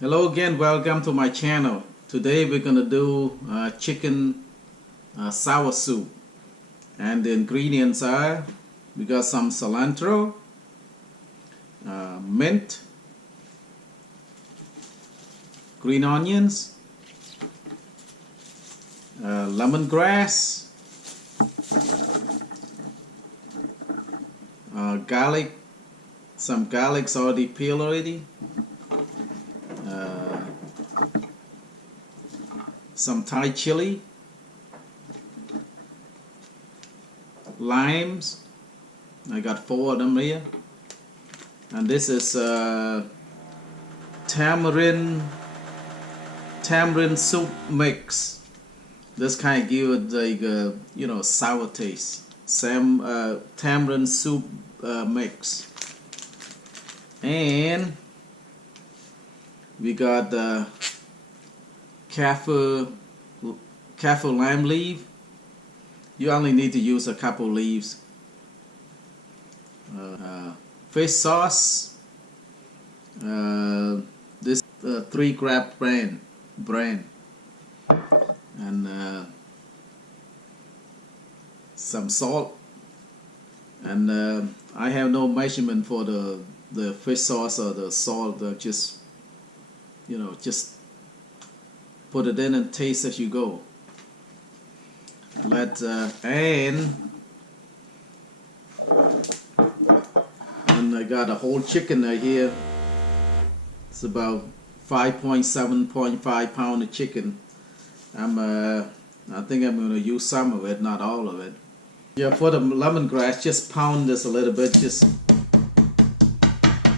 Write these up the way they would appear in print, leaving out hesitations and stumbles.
Hello again, welcome to my channel. Today we're gonna do chicken sour soup, and the ingredients are we got some cilantro, mint, green onions, lemongrass, garlic, some garlic's already peeled already, some Thai chili, limes. I got 4 of them here, and this is tamarind soup mix. This kind of give it like sour taste. Tamarind soup mix, and we got the kaffir lime leaf. You only need to use a couple leaves. Fish sauce. This 3 grab brand, and some salt. And I have no measurement for the fish sauce or the salt. Just put it in and taste as you go. And I got a whole chicken right here. It's about 5.7.5 pound of chicken. I think I'm going to use some of it, not all of it. Yeah, for the lemongrass, just pound this a little bit, just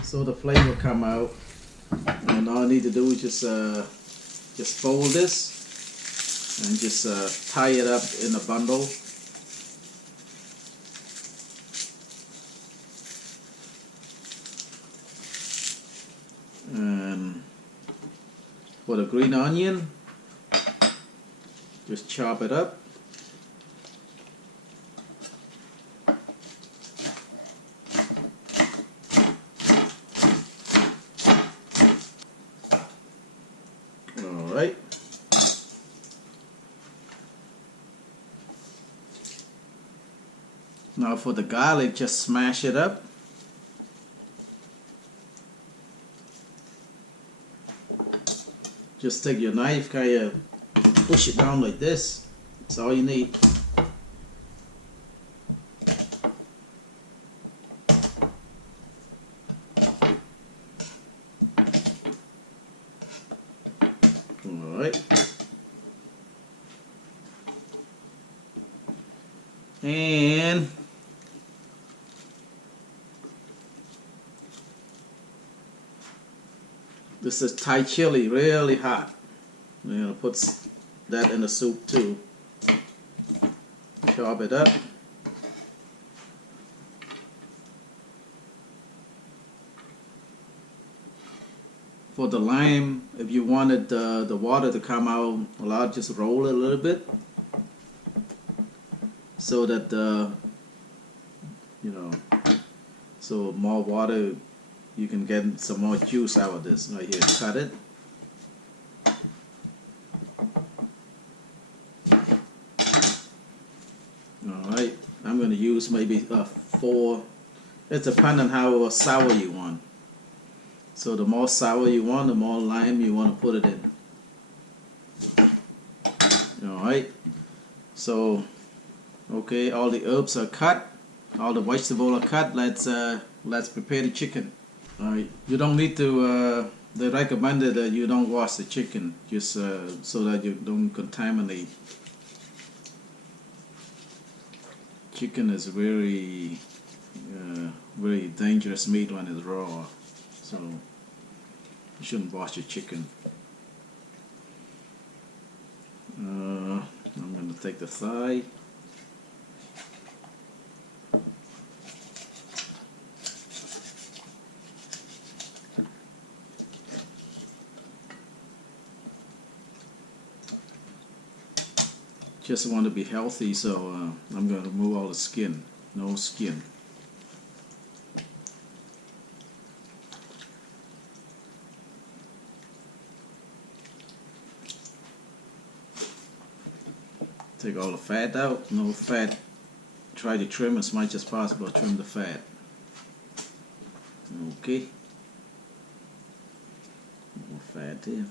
so the flavor come out. And all I need to do is just fold this and just tie it up in a bundle. And for the green onion, just chop it up. Alright. Now for the garlic, just smash it up. Just take your knife, kind of push it down like this. That's all you need. Alright. And this is Thai chili, really hot. We're gonna put that in the soup too. Chop it up. For the lime, if you wanted the water to come out a lot, just roll it a little bit, so that so more water, you can get some more juice out of this. Right here, cut it. Alright, I'm going to use maybe 4. It depends on how sour you want. So the more sour you want, the more lime you want to put it in. Alright, so okay, all the herbs are cut, all the vegetables are cut. Let's prepare the chicken. Alright, you don't need to, they recommended that you don't wash the chicken, just so that you don't contaminate. Chicken is very dangerous meat when it's raw, so you shouldn't wash your chicken. I'm going to take the thigh. Just want to be healthy, so I'm going to remove all the skin. No skin. Take all the fat out. No fat. Try to trim as much as possible. Trim the fat. Okay. More fat here.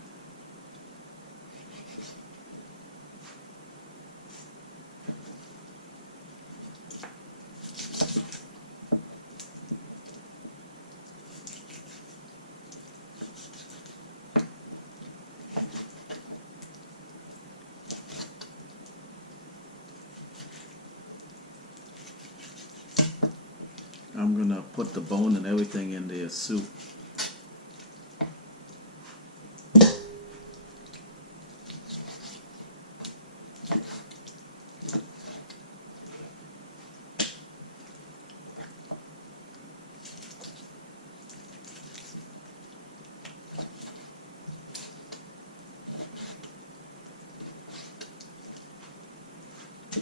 I'm gonna put the bone and everything in the soup.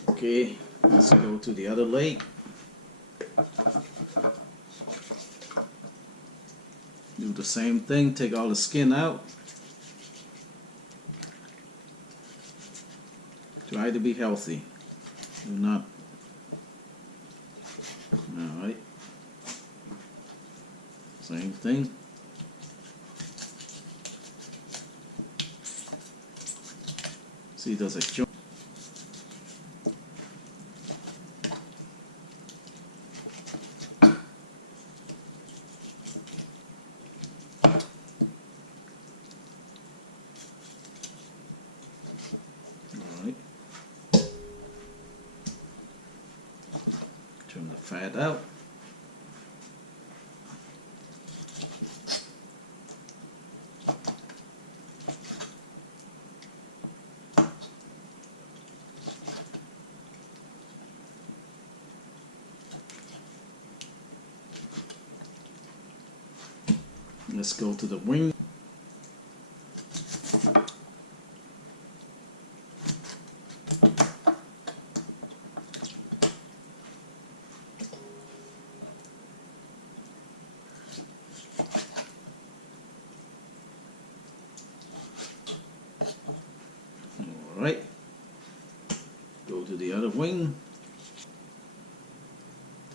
Okay, let's go to the other leg. Do the same thing, take all the skin out. Try to be healthy. Do not. Alright. Same thing. See, there's a joint. Trim the fat out. Let's go to the wing. Alright, go to the other wing,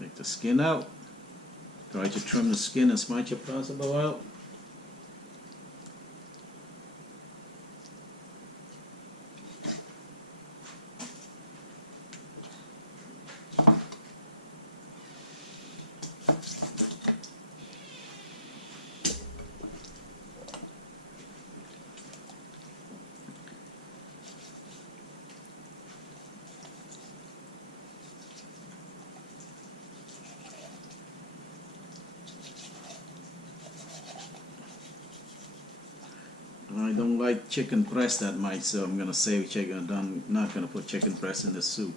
take the skin out, try to trim the skin as much as possible out. I don't like chicken breast that much, so I'm gonna save chicken. I'm not gonna put chicken breast in the soup.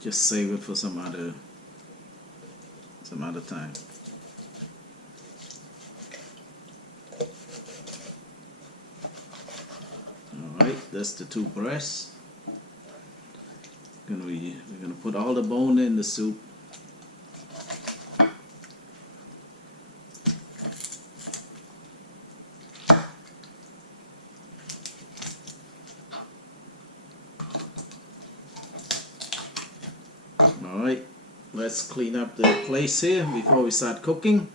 Just save it for some other time. Alright, that's the two breasts. We're gonna put all the bone in the soup. Alright, let's clean up the place here before we start cooking.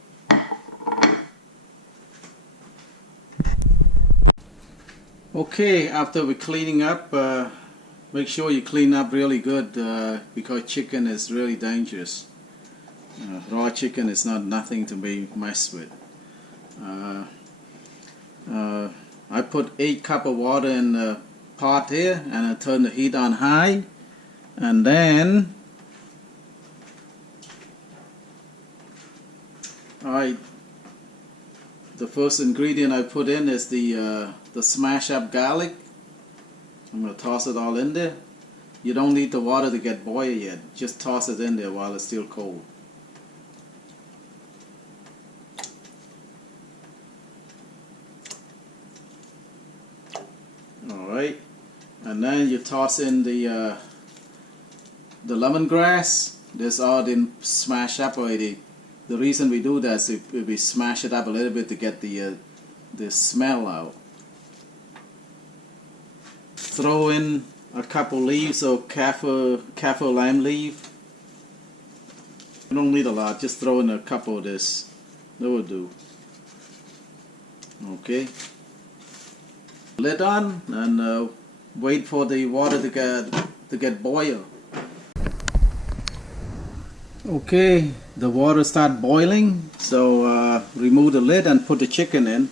Okay, after we're cleaning up, make sure you clean up really good because chicken is really dangerous. Raw chicken is nothing to be messed with. I put 8 cups of water in the pot here and I turn the heat on high, and then alright, the first ingredient I put in is the smash up garlic. I'm going to toss it all in there. You don't need the water to get boiled yet, just toss it in there while it's still cold. Alright, and then you toss in the lemongrass. This all been smashed up already. The reason we do that is we smash it up a little bit to get the smell out. throw in a couple leaves of kaffir lime leaf. You don't need a lot, just throw in a couple of this. That will do. Okay. Lid on and wait for the water to get boiled. Okay, the water start boiling, so remove the lid and put the chicken in.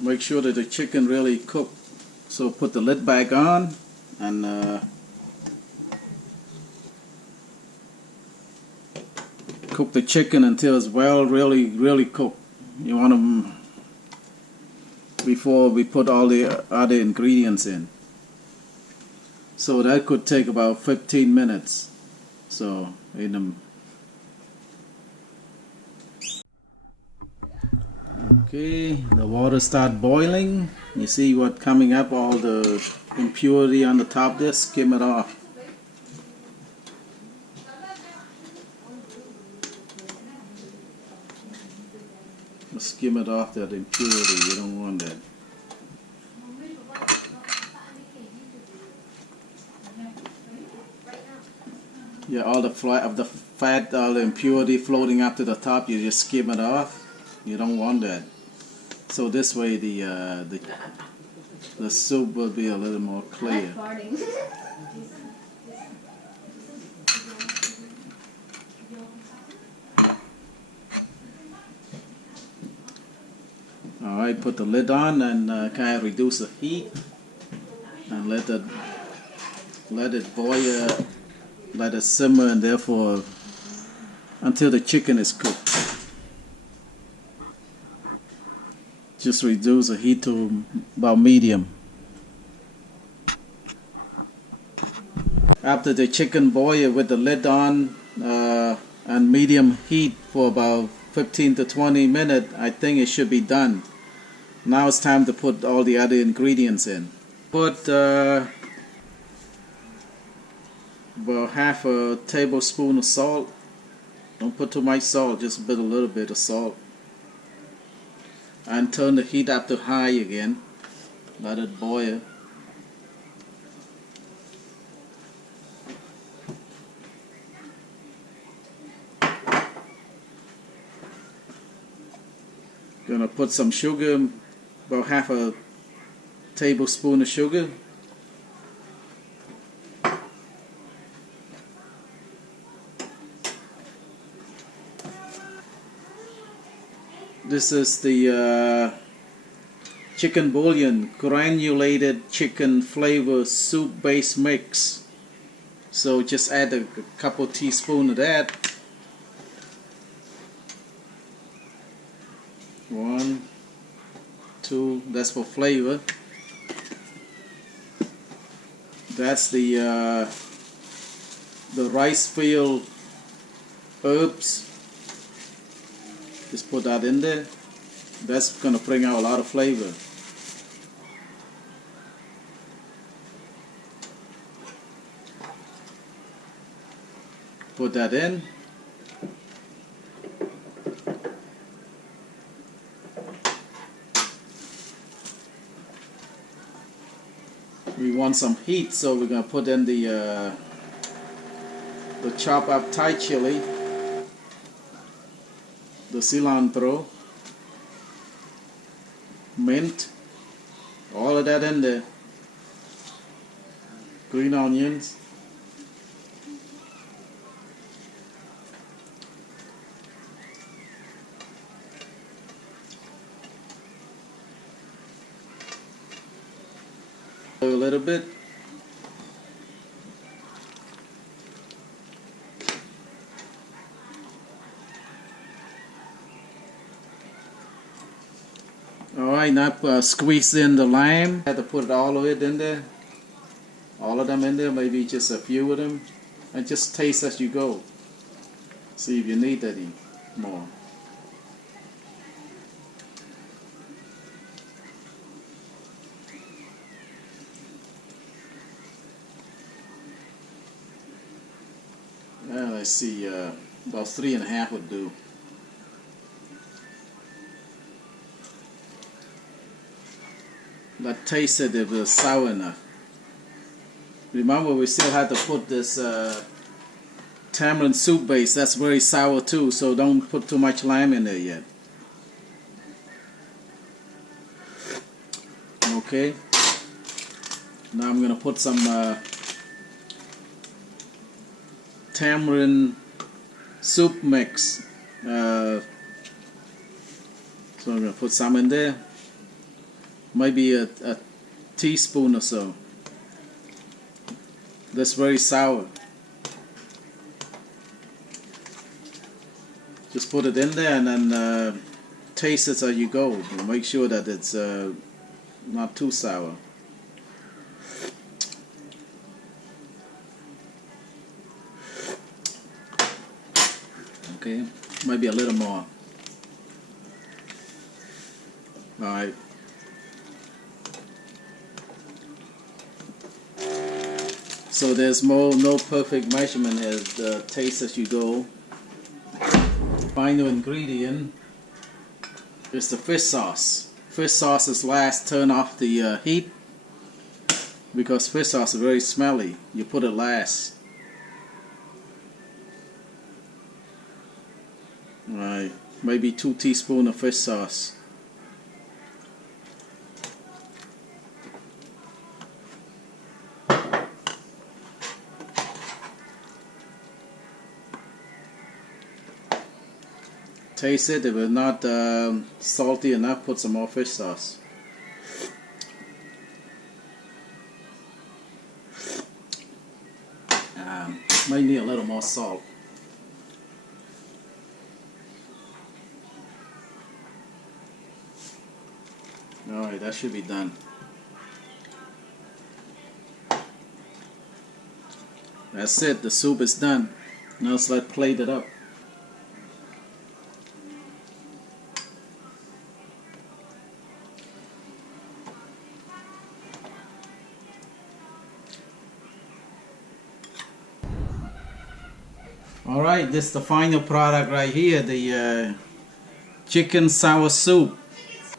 Make sure that the chicken really cooked. So put the lid back on and cook the chicken until it's really cooked. You want them before we put all the other ingredients in. So that could take about 15 minutes. So okay, the water start boiling. You see what coming up, all the impurity on the top there, skim it off. Skim it off, that impurity, you don't want that. Yeah, all the fat, all the impurity floating up to the top, you just skim it off. You don't want that. So this way the soup will be a little more clear. Alright, put the lid on and kind of reduce the heat and let it boil, let it simmer, and therefore until the chicken is cooked. Just reduce the heat to about medium. After the chicken boil with the lid on and medium heat for about 15 to 20 minutes, I think it should be done. Now it's time to put all the other ingredients in. Put about half a tablespoon of salt. Don't put too much salt, just a little bit of salt. And turn the heat up to high again. Let it boil. Gonna put some sugar, about half a tablespoon of sugar. This is the chicken bouillon, granulated chicken flavor soup base mix. So just add a couple teaspoons of that. 1, 2, that's for flavor. That's the rice field herbs. Just put that in there. That's gonna bring out a lot of flavor. Put that in. We want some heat, so we're gonna put in the chopped up Thai chili, the cilantro, mint, all of that in there. Green onions. A little bit. Alright, now squeeze in the lime. I have to put all of it in there. All of them in there, maybe just a few of them. And just taste as you go. See if you need any more. Let's see. About 3.5 would do. That tasted it was sour enough. Remember, we still had to put this tamarind soup base. That's very sour too, so don't put too much lime in there yet. Okay. Now I'm gonna put some tamarind soup mix. So I'm gonna put some in there. Maybe a teaspoon or so. That's very sour. Just put it in there and then taste it as you go. Make sure that it's not too sour. Okay, maybe a little more. Alright. So there's no perfect measurement here. The taste as you go. Final ingredient is the fish sauce. Fish sauce is last. Turn off the heat because fish sauce is very smelly. You put it last. Alright, maybe 2 teaspoons of fish sauce. Taste it. If it's not salty enough, put some more fish sauce. Might need a little more salt. Alright, that should be done. That's it, the soup is done. Now let's plate it up. Alright, this is the final product right here, the chicken sour soup.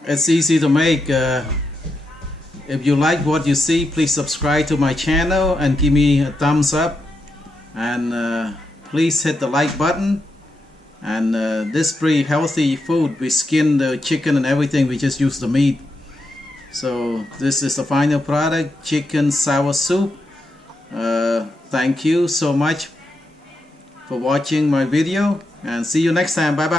It's easy to make. If you like what you see, please subscribe to my channel and give me a thumbs up. And please hit the like button. And this pretty healthy food. We skin the chicken and everything, we just use the meat. So this is the final product, chicken sour soup. Thank you so much for watching my video and see you next time. Bye bye.